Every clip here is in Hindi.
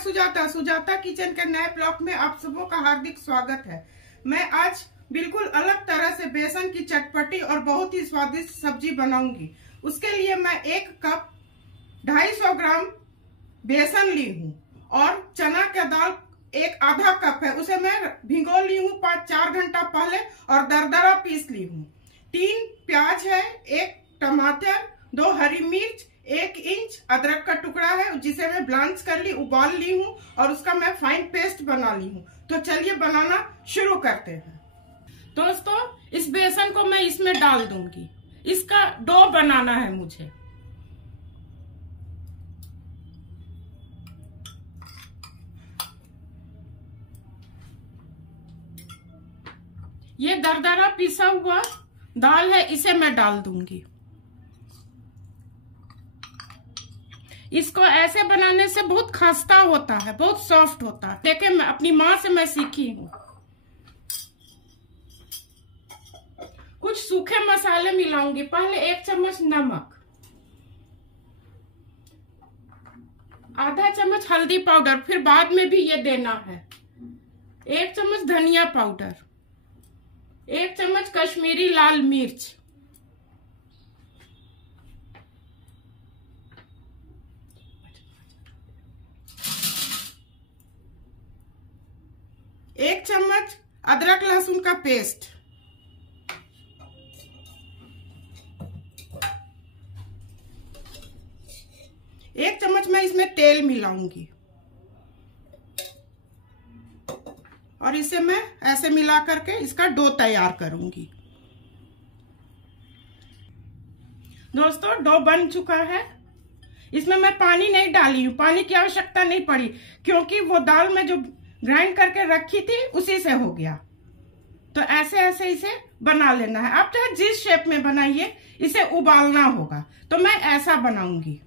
सुजाता किचन के नए ब्लॉग में आप सबों का हार्दिक स्वागत है। मैं आज बिल्कुल अलग तरह से बेसन की चटपटी और बहुत ही स्वादिष्ट सब्जी बनाऊंगी। उसके लिए मैं 1 कप 250 ग्राम बेसन ली हूँ और चना का दाल आधा कप है, उसे मैं भिगो ली हूँ 5-4 घंटा पहले और दरदरा पीस ली हूँ। 3 प्याज है, 1 टमाटर, 2 हरी मिर्च, 1 इंच अदरक का टुकड़ा है जिसे मैं ब्लांच कर ली, उबाल ली हूँ और उसका मैं फाइन पेस्ट बना ली हूँ। तो चलिए बनाना शुरू करते हैं। दोस्तों, इस बेसन को मैं इसमें डाल दूंगी। इसका डो बनाना है मुझे। ये दरदरा पिसा हुआ दाल है, इसे मैं डाल दूंगी। इसको ऐसे बनाने से बहुत खस्ता होता है, बहुत सॉफ्ट होता है। देखिए, मैं अपनी माँ से मैं सीखी हूँ। कुछ सूखे मसाले मिलाऊंगी। पहले 1 चम्मच नमक, आधा चम्मच हल्दी पाउडर, फिर बाद में भी ये देना है। 1 चम्मच धनिया पाउडर, 1 चम्मच कश्मीरी लाल मिर्च, 1 चम्मच अदरक लहसुन का पेस्ट, 1 चम्मच मैं इसमें तेल मिलाऊंगी और इसे मैं ऐसे मिला करके इसका डो तैयार करूंगी। दोस्तों, डो बन चुका है। इसमें मैं पानी नहीं डाली हूँ, पानी की आवश्यकता नहीं पड़ी क्योंकि वो दाल में जो ग्राइंड करके रखी थी उसी से हो गया। तो ऐसे ऐसे इसे बना लेना है। आप चाहे जिस शेप में बनाइए, इसे उबालना होगा। तो मैं ऐसा बनाऊंगी,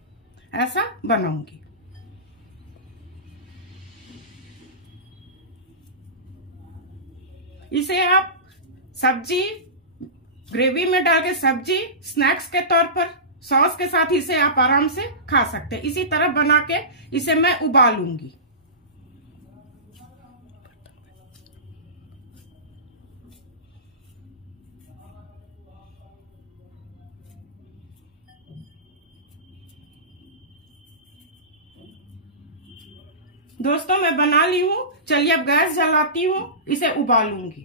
ऐसा बनाऊंगी। इसे आप सब्जी ग्रेवी में डाल के सब्जी स्नैक्स के तौर पर सॉस के साथ इसे आप आराम से खा सकते हैं। इसी तरह बना के इसे मैं उबालूंगी। दोस्तों, मैं बना ली हूँ। चलिए अब गैस जलाती हूँ, इसे उबालूंगी।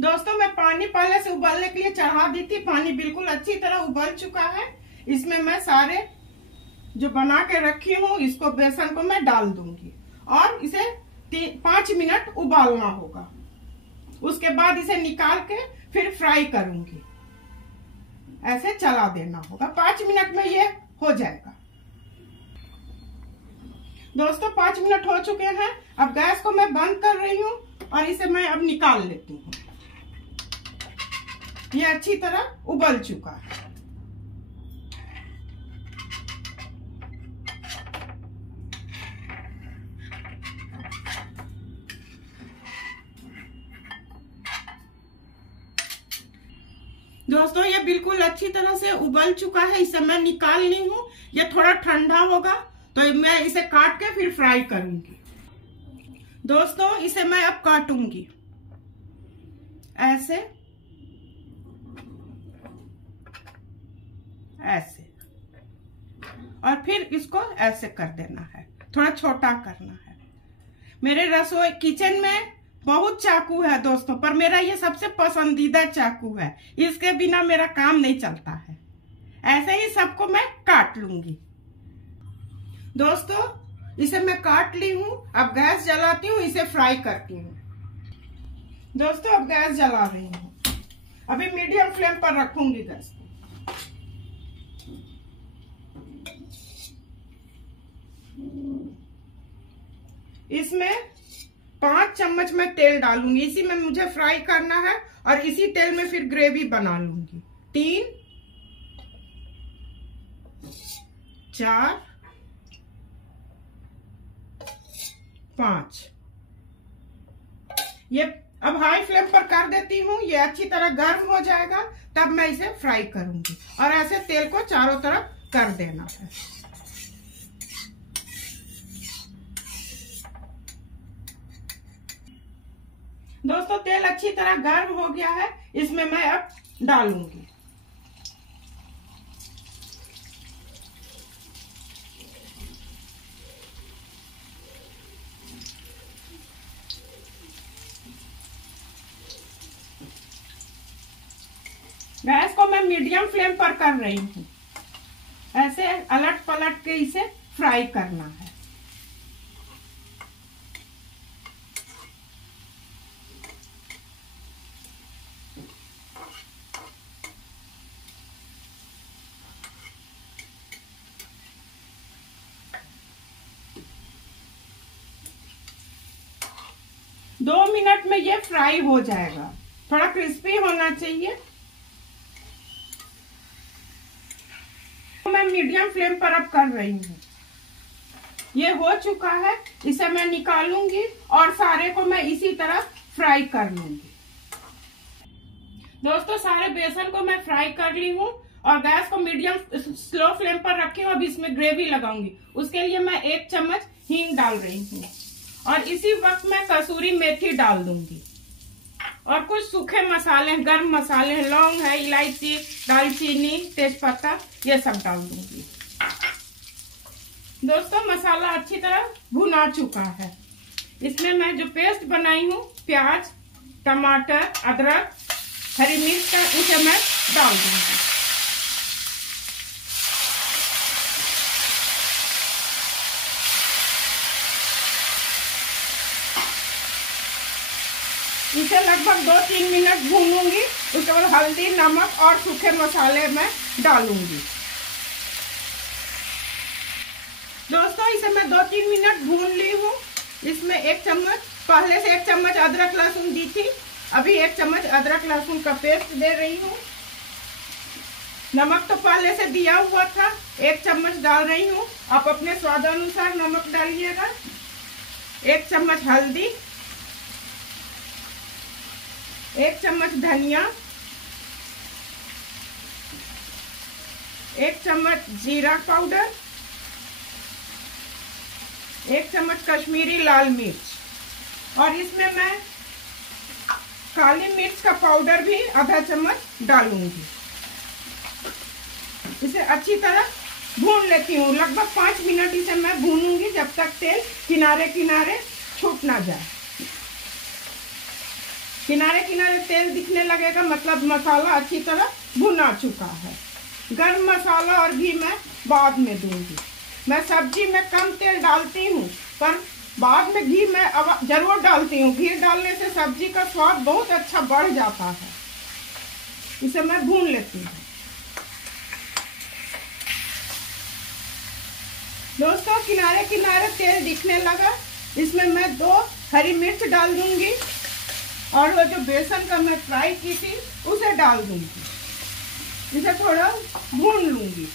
दोस्तों, मैं पानी पहले से उबालने के लिए चढ़ा दी थी। पानी बिल्कुल अच्छी तरह उबल चुका है। इसमें मैं सारे जो बना के रखी हूँ इसको बेसन को मैं डाल दूंगी और इसे 5 मिनट उबालना होगा। उसके बाद इसे निकाल के फिर फ्राई करूंगी। ऐसे चला देना होगा। 5 मिनट में ये हो जाएगा। दोस्तों, 5 मिनट हो चुके हैं। अब गैस को मैं बंद कर रही हूँ और इसे मैं अब निकाल लेती हूँ। ये अच्छी तरह उबल चुका है। दोस्तों, ये बिल्कुल अच्छी तरह से उबल चुका है। इसे मैं निकाल ली हूँ। ये थोड़ा ठंडा होगा तो मैं इसे काट के फिर फ्राई करूंगी। दोस्तों, इसे मैं अब काटूंगी ऐसे ऐसे और फिर इसको ऐसे कर देना है। थोड़ा छोटा करना है। मेरे रसोई किचन में बहुत चाकू है दोस्तों, पर मेरा ये सबसे पसंदीदा चाकू है। इसके बिना मेरा काम नहीं चलता है। ऐसे ही सबको मैं काट लूंगी। दोस्तों, इसे मैं काट ली हूँ। अब गैस जलाती हूँ, इसे फ्राई करती हूँ। दोस्तों, अब गैस जला रही हूँ। अभी मीडियम फ्लेम पर रखूंगी गैस को। इसमें 5 चम्मच मैं तेल डालूंगी। इसी में मुझे फ्राई करना है और इसी तेल में फिर ग्रेवी बना लूंगी। 3, 4, 5। ये अब हाई फ्लेम पर कर देती हूँ। ये अच्छी तरह गर्म हो जाएगा, तब मैं इसे फ्राई करूंगी। और ऐसे तेल को चारों तरफ कर देना है। दोस्तों तेल अच्छी तरह गर्म हो गया है, इसमें मैं अब डालूंगी। गैस को मैं मीडियम फ्लेम पर कर रही हूँ। ऐसे अलट पलट के इसे फ्राई करना है। दो मिनट में ये फ्राई हो जाएगा। थोड़ा क्रिस्पी होना चाहिए। मैं मीडियम फ्लेम पर अब कर रही हूँ। ये हो चुका है, इसे मैं निकालूंगी और सारे को मैं इसी तरह फ्राई कर लूंगी। दोस्तों सारे बेसन को मैं फ्राई कर ली हूँ और गैस को मीडियम स्लो फ्लेम पर रखी हूँ। अब इसमें ग्रेवी लगाऊंगी। उसके लिए मैं 1 चम्मच हींग डाल रही हूँ और इसी वक्त मैं कसूरी मेथी डाल दूंगी और कुछ सूखे मसाले, गर्म मसाले, लौंग है, इलायची, दालचीनी, तेजपत्ता, ये सब डाल दूंगी। दोस्तों मसाला अच्छी तरह भुना चुका है। इसमें मैं जो पेस्ट बनाई हूँ, प्याज, टमाटर, अदरक, हरी मिर्च का, उसे मैं डाल दूंगी। इसे लगभग 2-3 मिनट भूनूंगी। उसके बाद हल्दी, नमक और सूखे मसाले मैं डालूंगी। दोस्तों इसे मैं 2-3 मिनट भून ली हूँ। इसमें 1 चम्मच, पहले से 1 चम्मच अदरक लहसुन दी थी, अभी 1 चम्मच अदरक लहसुन का पेस्ट दे रही हूँ। नमक तो पहले से दिया हुआ था, 1 चम्मच डाल रही हूँ। आप अपने स्वादानुसार नमक डालिएगा। 1 चम्मच हल्दी, 1 चम्मच धनिया, 1 चम्मच जीरा पाउडर, 1 चम्मच कश्मीरी लाल मिर्च और इसमें मैं काली मिर्च का पाउडर भी आधा चम्मच डालूंगी। इसे अच्छी तरह भून लेती हूँ। लगभग 5 मिनट इसे मैं भूनूंगी जब तक तेल किनारे किनारे छूट ना जाए। किनारे किनारे तेल दिखने लगेगा, मतलब मसाला अच्छी तरह भुना चुका है। गरम मसाला और घी मैं बाद में दूंगी। मैं सब्जी में कम तेल डालती हूँ, पर बाद में घी मैं जरूर डालती हूँ। घी डालने से सब्जी का स्वाद बहुत अच्छा बढ़ जाता है। इसे मैं भून लेती हूँ। दोस्तों किनारे किनारे तेल दिखने लगा। इसमें मैं 2 हरी मिर्च डाल दूंगी और वो जो बेसन का मैं फ्राई की थी उसे डाल दूंगी। इसे थोड़ा भून लूंगी।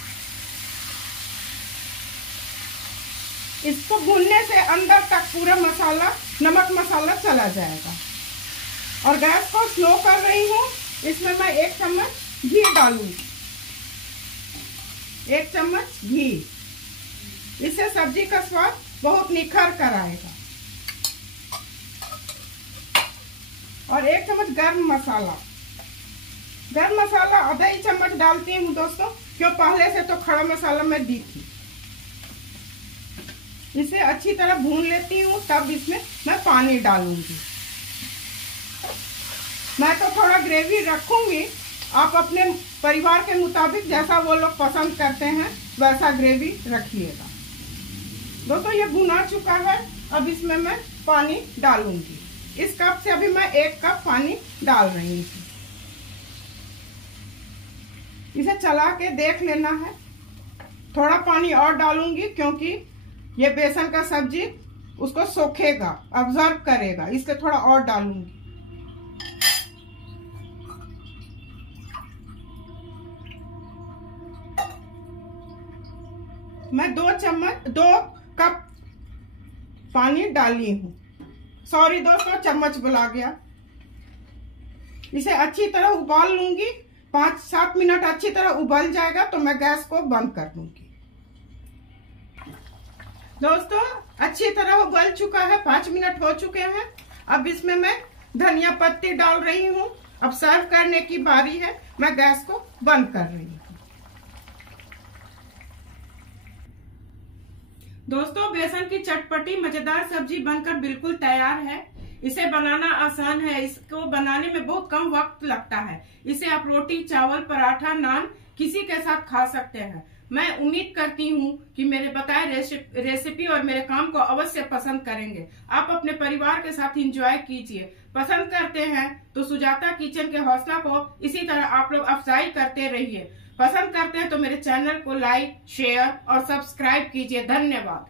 इसको भूनने से अंदर तक पूरा मसाला, नमक मसाला चला जाएगा। और गैस को स्लो कर रही हूँ। इसमें मैं 1 चम्मच घी डालूंगी। 1 चम्मच घी, इससे सब्जी का स्वाद बहुत निखर कर आएगा। और 1 चम्मच गरम मसाला। गरम मसाला आधा ही चम्मच डालती हूँ दोस्तों, क्यों पहले से तो खड़ा मसाला मैं दी थी। इसे अच्छी तरह भून लेती हूँ, तब इसमें मैं पानी डालूंगी। मैं तो थोड़ा ग्रेवी रखूंगी। आप अपने परिवार के मुताबिक जैसा वो लोग पसंद करते हैं वैसा ग्रेवी रखिएगा। दोस्तों ये भुना चुका है। अब इसमें मैं पानी डालूंगी। इस कप से अभी मैं 1 कप पानी डाल रही हूँ। इसे चला के देख लेना है। थोड़ा पानी और डालूंगी क्योंकि ये बेसन का सब्जी उसको सोखेगा, ऑब्जर्व करेगा, इसलिए थोड़ा और डालूंगी। मैं 2 कप पानी डाली हूँ। सॉरी दोस्तों, चम्मच बुला गया। इसे अच्छी तरह उबाल लूंगी। 5-7 मिनट अच्छी तरह उबल जाएगा तो मैं गैस को बंद कर दूंगी। दोस्तों अच्छी तरह उबल चुका है, 5 मिनट हो चुके हैं। अब इसमें मैं धनिया पत्ती डाल रही हूँ। अब सर्व करने की बारी है। मैं गैस को बंद कर रही हूँ। दोस्तों, बेसन की चटपटी मजेदार सब्जी बनकर बिल्कुल तैयार है। इसे बनाना आसान है। इसको बनाने में बहुत कम वक्त लगता है। इसे आप रोटी, चावल, पराठा, नान किसी के साथ खा सकते हैं। मैं उम्मीद करती हूँ कि मेरे बताए रेसिपी और मेरे काम को अवश्य पसंद करेंगे। आप अपने परिवार के साथ एंजॉय कीजिए। पसंद करते हैं तो सुजाता किचन के हौसला को इसी तरह आप लोग अफजाई करते रहिए। पसंद करते हैं तो मेरे चैनल को लाइक, शेयर और सब्सक्राइब कीजिए। धन्यवाद।